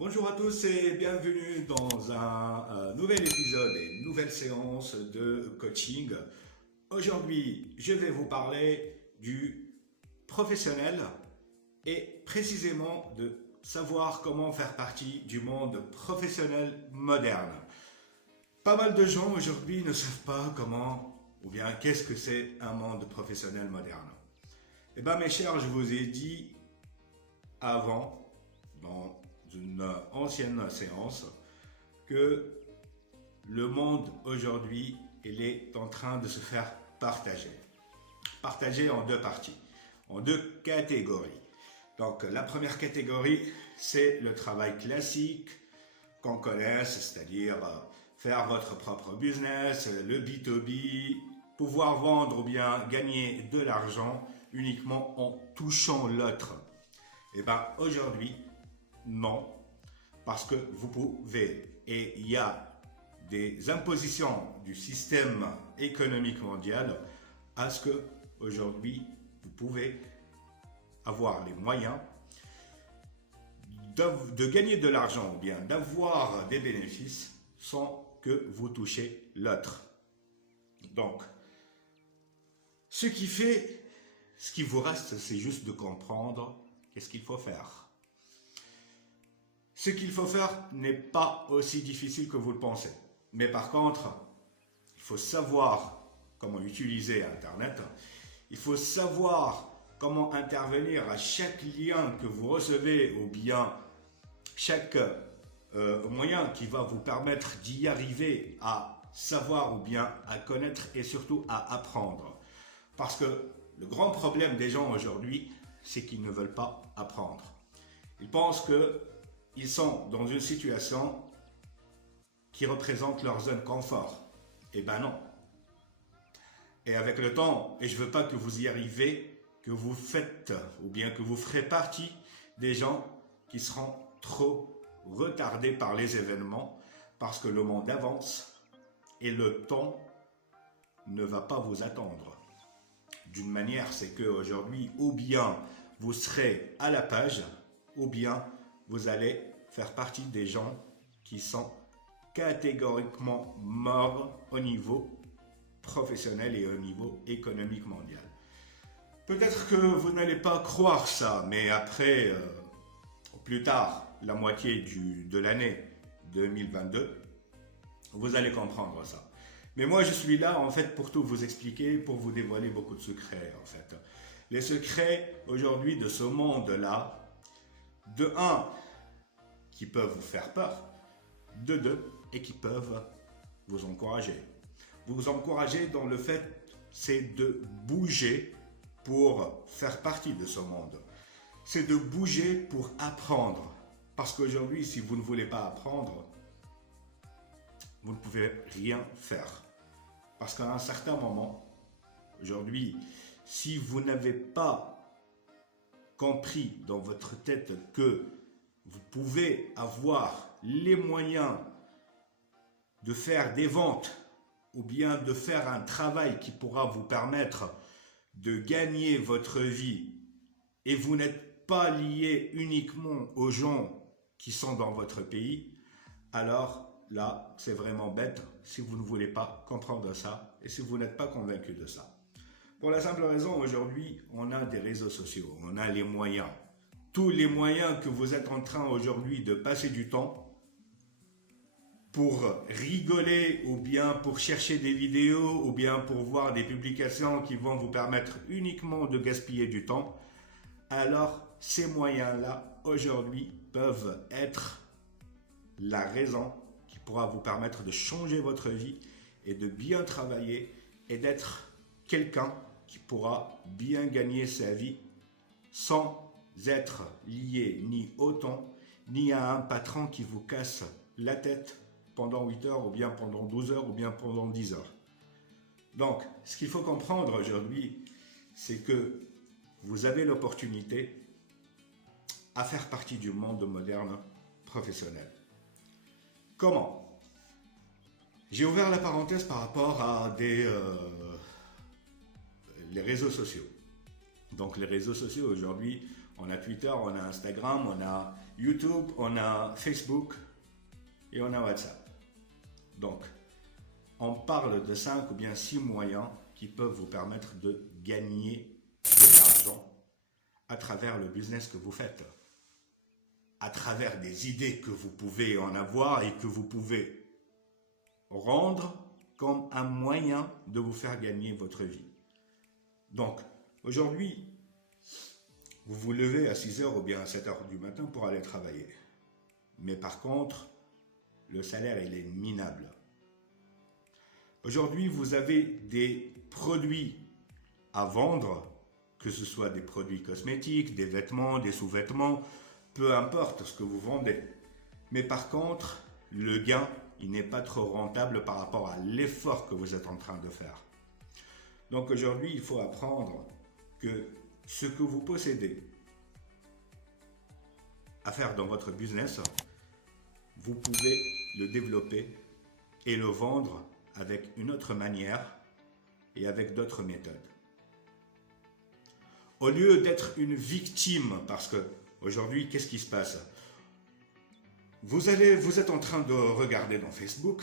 Bonjour à tous et bienvenue dans un nouvel épisode et une nouvelle séance de coaching. Aujourd'hui, je vais vous parler du professionnel et précisément de savoir comment faire partie du monde professionnel moderne. Pas mal de gens aujourd'hui ne savent pas comment ou bien qu'est-ce que c'est un monde professionnel moderne. Eh bien mes chers, je vous ai dit avant, dans une ancienne séance, que le monde aujourd'hui, il est en train de se faire partager. Partager en deux parties, en deux catégories. Donc la première catégorie, c'est le travail classique qu'on connaisse, c'est-à-dire faire votre propre business, le B2B, pouvoir vendre ou bien gagner de l'argent uniquement en touchant l'autre. Et bien aujourd'hui, non, parce que vous pouvez, et il y a des impositions du système économique mondial à ce que aujourd'hui vous pouvez avoir les moyens de gagner de l'argent ou bien d'avoir des bénéfices sans que vous touchiez l'autre. Donc, ce qui vous reste, c'est juste de comprendre qu'est-ce qu'il faut faire. Ce qu'il faut faire n'est pas aussi difficile que vous le pensez. Mais par contre, il faut savoir comment utiliser Internet. Il faut savoir comment intervenir à chaque lien que vous recevez ou bien chaque moyen qui va vous permettre d'y arriver à savoir ou bien à connaître et surtout à apprendre. Parce que le grand problème des gens aujourd'hui, c'est qu'ils ne veulent pas apprendre. Ils pensent qu'ils sont dans une situation qui représente leur zone confort. Eh ben non. Et avec le temps, et je ne veux pas que vous y arrivez, que vous faites ou bien que vous ferez partie des gens qui seront trop retardés par les événements parce que le monde avance et le temps ne va pas vous attendre. D'une manière, c'est qu'aujourd'hui, ou bien vous serez à la page, ou bien vous allez faire partie des gens qui sont catégoriquement morts au niveau professionnel et au niveau économique mondial. Peut-être que vous n'allez pas croire ça, mais après, plus tard, la moitié de l'année 2022, vous allez comprendre ça. Mais moi, je suis là, en fait, pour tout vous expliquer, pour vous dévoiler beaucoup de secrets, en fait. Les secrets, aujourd'hui, de ce monde-là, de un, qui peuvent vous faire peur, de deux, et qui peuvent vous encourager. Vous encourager dans le fait, c'est de bouger pour faire partie de ce monde. C'est de bouger pour apprendre. Parce qu'aujourd'hui, si vous ne voulez pas apprendre, vous ne pouvez rien faire. Parce qu'à un certain moment, aujourd'hui, si vous n'avez pas compris dans votre tête que vous pouvez avoir les moyens de faire des ventes ou bien de faire un travail qui pourra vous permettre de gagner votre vie et vous n'êtes pas lié uniquement aux gens qui sont dans votre pays, alors là, c'est vraiment bête si vous ne voulez pas comprendre ça et si vous n'êtes pas convaincu de ça. Pour la simple raison, aujourd'hui, on a des réseaux sociaux, on a les moyens. Tous les moyens que vous êtes en train aujourd'hui de passer du temps pour rigoler ou bien pour chercher des vidéos ou bien pour voir des publications qui vont vous permettre uniquement de gaspiller du temps, alors ces moyens-là, aujourd'hui, peuvent être la raison qui pourra vous permettre de changer votre vie et de bien travailler et d'être quelqu'un qui pourra bien gagner sa vie sans être lié ni au temps, ni à un patron qui vous casse la tête pendant 8 heures ou bien pendant 12 heures ou bien pendant 10 heures. Donc, ce qu'il faut comprendre aujourd'hui, c'est que vous avez l'opportunité à faire partie du monde moderne professionnel. Comment? J'ai ouvert la parenthèse par rapport à les réseaux sociaux. Donc les réseaux sociaux aujourd'hui, On a Twitter, on a Instagram, on a YouTube, on a Facebook et on a WhatsApp. Donc, on parle de 5 ou bien 6 moyens qui peuvent vous permettre de gagner de l'argent à travers le business que vous faites, à travers des idées que vous pouvez en avoir et que vous pouvez rendre comme un moyen de vous faire gagner votre vie. Donc, aujourd'hui, vous vous levez à 6 heures ou bien à 7 heures du matin pour aller travailler. Mais par contre, le salaire, il est minable. Aujourd'hui, vous avez des produits à vendre, que ce soit des produits cosmétiques, des vêtements, des sous-vêtements, peu importe ce que vous vendez. Mais par contre, le gain, il n'est pas trop rentable par rapport à l'effort que vous êtes en train de faire. Donc aujourd'hui, il faut apprendre que ce que vous possédez à faire dans votre business, vous pouvez le développer et le vendre avec une autre manière et avec d'autres méthodes. Au lieu d'être une victime, parce que aujourd'hui, qu'est-ce qui se passe? Vous êtes en train de regarder dans Facebook,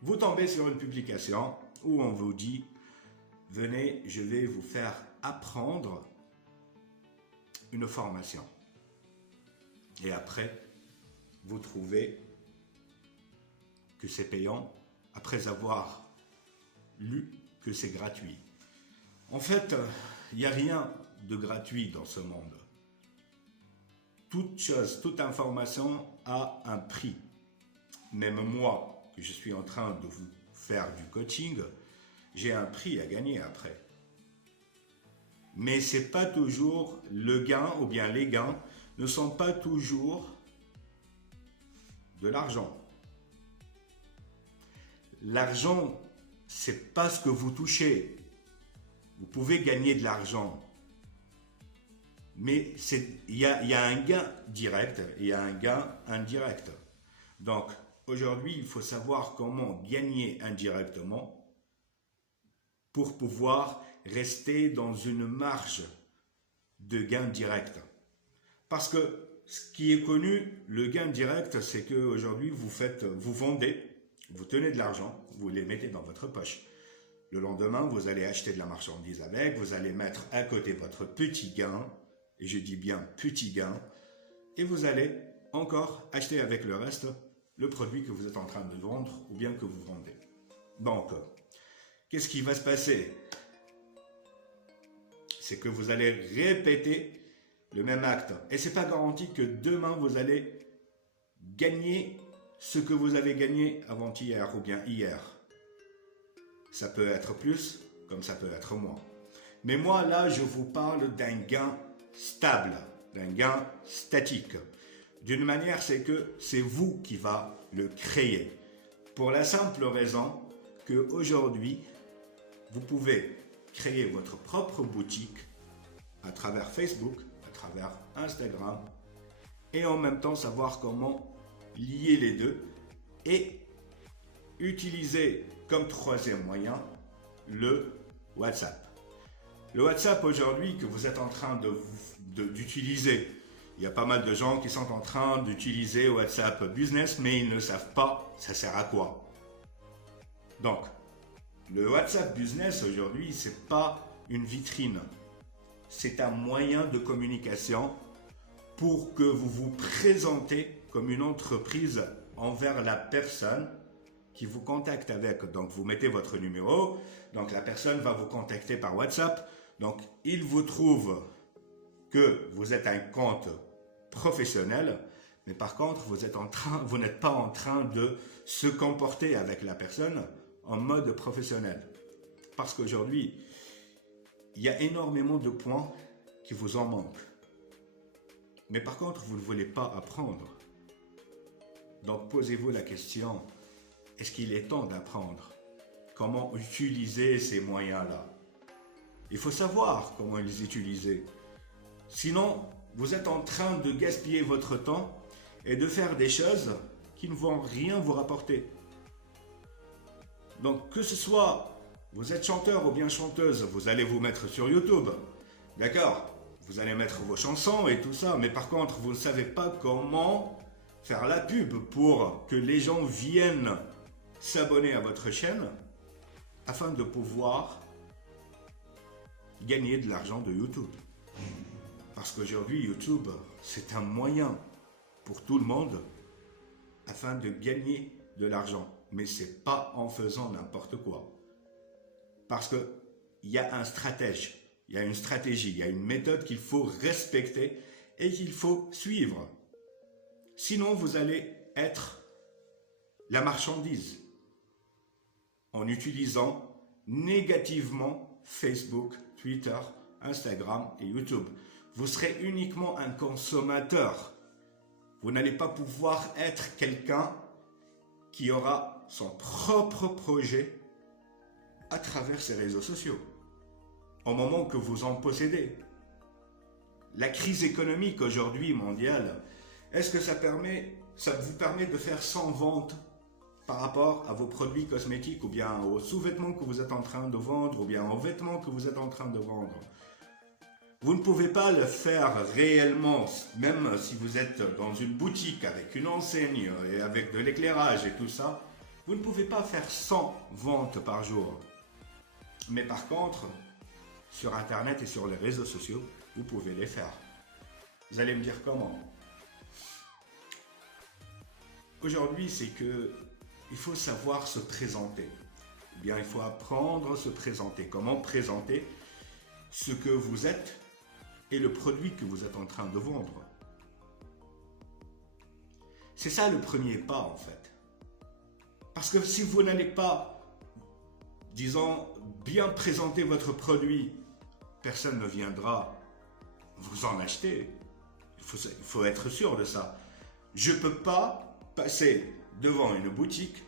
vous tombez sur une publication où on vous dit « Venez, je vais vous faire apprendre une formation. » Et après, vous trouvez que c'est payant après avoir lu que c'est gratuit. En fait, il n'y a rien de gratuit dans ce monde. Toute chose, toute information a un prix. Même moi, que je suis en train de vous faire du coaching, j'ai un prix à gagner après. Mais ce n'est pas toujours le gain, ou bien les gains ne sont pas toujours de l'argent. L'argent, c'est pas ce que vous touchez. Vous pouvez gagner de l'argent. Mais il y a un gain direct et il y a un gain indirect. Donc, aujourd'hui, il faut savoir comment gagner indirectement pour pouvoir rester dans une marge de gain direct. Parce que ce qui est connu, le gain direct, c'est qu'aujourd'hui, vous vendez, vous tenez de l'argent, vous les mettez dans votre poche. Le lendemain, vous allez acheter de la marchandise avec, vous allez mettre à côté votre petit gain, et je dis bien petit gain, et vous allez encore acheter avec le reste le produit que vous êtes en train de vendre ou bien que vous vendez. Donc, qu'est-ce qui va se passer? C'est que vous allez répéter le même acte. Et ce n'est pas garanti que demain, vous allez gagner ce que vous avez gagné avant-hier ou bien hier. Ça peut être plus, comme ça peut être moins. Mais moi, là, je vous parle d'un gain stable, d'un gain statique. D'une manière, c'est que c'est vous qui va le créer. Pour la simple raison qu'aujourd'hui, vous pouvez créer votre propre boutique à travers Facebook, à travers Instagram, et en même temps savoir comment lier les deux et utiliser comme troisième moyen le WhatsApp. Le WhatsApp aujourd'hui que vous êtes en train d'utiliser, il y a pas mal de gens qui sont en train d'utiliser WhatsApp Business, mais ils ne savent pas ça sert à quoi. Donc, le WhatsApp Business aujourd'hui, c'est pas une vitrine. C'est un moyen de communication pour que vous vous présentez comme une entreprise envers la personne qui vous contacte avec. Donc, vous mettez votre numéro. Donc, la personne va vous contacter par WhatsApp. Donc, il vous trouve que vous êtes un compte professionnel, mais par contre, vous n'êtes pas en train de se comporter avec la personne en mode professionnel. Parce qu'aujourd'hui, il y a énormément de points qui vous en manquent. Mais par contre, vous ne voulez pas apprendre. Donc, posez-vous la question, est-ce qu'il est temps d'apprendre comment utiliser ces moyens-là? Il faut savoir comment les utiliser. Sinon, vous êtes en train de gaspiller votre temps et de faire des choses qui ne vont rien vous rapporter. Donc, que ce soit, vous êtes chanteur ou bien chanteuse, vous allez vous mettre sur YouTube. D'accord? vous allez mettre vos chansons et tout ça, mais par contre, vous ne savez pas comment faire la pub pour que les gens viennent s'abonner à votre chaîne afin de pouvoir gagner de l'argent de YouTube. Parce qu'aujourd'hui, YouTube, c'est un moyen pour tout le monde afin de gagner de l'argent. Mais ce n'est pas en faisant n'importe quoi. Parce qu'il y a un stratège, il y a une stratégie, il y a une méthode qu'il faut respecter et qu'il faut suivre. Sinon, vous allez être la marchandise en utilisant négativement Facebook, Twitter, Instagram et YouTube. Vous serez uniquement un consommateur. Vous n'allez pas pouvoir être quelqu'un qui aura son propre projet à travers ces réseaux sociaux, au moment que vous en possédez. La crise économique aujourd'hui mondiale, est-ce que ça vous permet de faire 100 ventes par rapport à vos produits cosmétiques ou bien aux sous-vêtements que vous êtes en train de vendre ou bien aux vêtements que vous êtes en train de vendre? Vous ne pouvez pas le faire réellement, même si vous êtes dans une boutique avec une enseigne et avec de l'éclairage et tout ça, vous ne pouvez pas faire 100 ventes par jour. Mais par contre, sur Internet et sur les réseaux sociaux, vous pouvez les faire. Vous allez me dire comment? Aujourd'hui, c'est que il faut savoir se présenter. Eh bien, il faut apprendre à se présenter. Comment présenter ce que vous êtes et le produit que vous êtes en train de vendre. C'est ça le premier pas en fait. Parce que si vous n'allez pas, disons, bien présenter votre produit, personne ne viendra vous en acheter. Il faut être sûr de ça. Je ne peux pas passer devant une boutique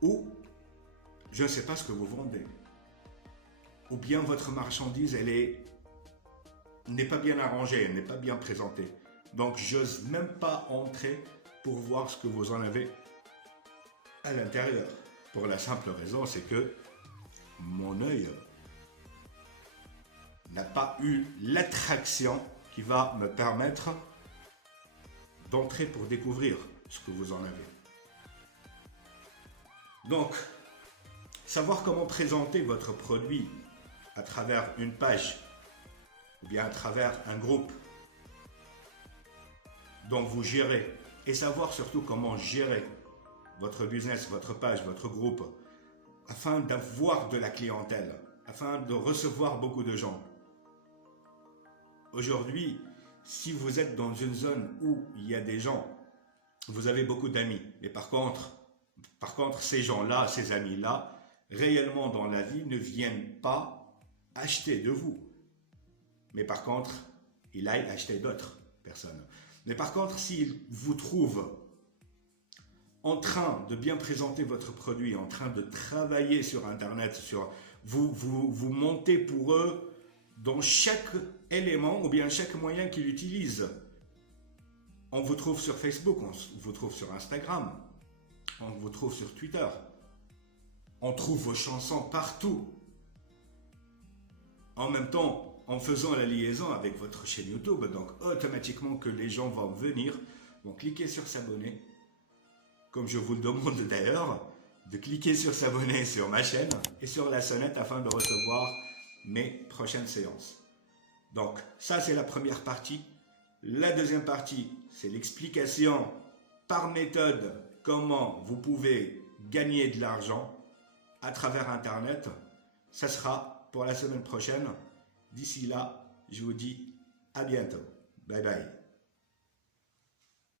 où je ne sais pas ce que vous vendez. Ou bien votre marchandise, n'est pas bien arrangée, elle n'est pas bien présentée. Donc, j'ose même pas entrer pour voir ce que vous en avez à l'intérieur. Pour la simple raison, c'est que mon œil n'a pas eu l'attraction qui va me permettre d'entrer pour découvrir ce que vous en avez. Donc, savoir comment présenter votre produit à travers une page ou bien à travers un groupe dont vous gérez et savoir surtout comment gérer votre business, votre page, votre groupe afin d'avoir de la clientèle, afin de recevoir beaucoup de gens. Aujourd'hui, si vous êtes dans une zone où il y a des gens, vous avez beaucoup d'amis, mais par contre, ces gens-là, ces amis-là, réellement dans la vie ne viennent pas acheter de vous. Mais par contre, il aille acheter d'autres personnes. Mais par contre, s'il vous trouve en train de bien présenter votre produit, en train de travailler sur Internet, vous montez pour eux dans chaque élément ou bien chaque moyen qu'ils utilisent. On vous trouve sur Facebook, on vous trouve sur Instagram, on vous trouve sur Twitter. On trouve vos chansons partout. En même temps, en faisant la liaison avec votre chaîne YouTube, donc automatiquement que les gens vont venir, vont cliquer sur s'abonner, comme je vous le demande d'ailleurs, de cliquer sur s'abonner sur ma chaîne et sur la sonnette afin de recevoir mes prochaines séances. Donc ça c'est la première partie. La deuxième partie, c'est l'explication par méthode comment vous pouvez gagner de l'argent à travers Internet. Ça sera pour la semaine prochaine. D'ici là, je vous dis à bientôt. Bye bye.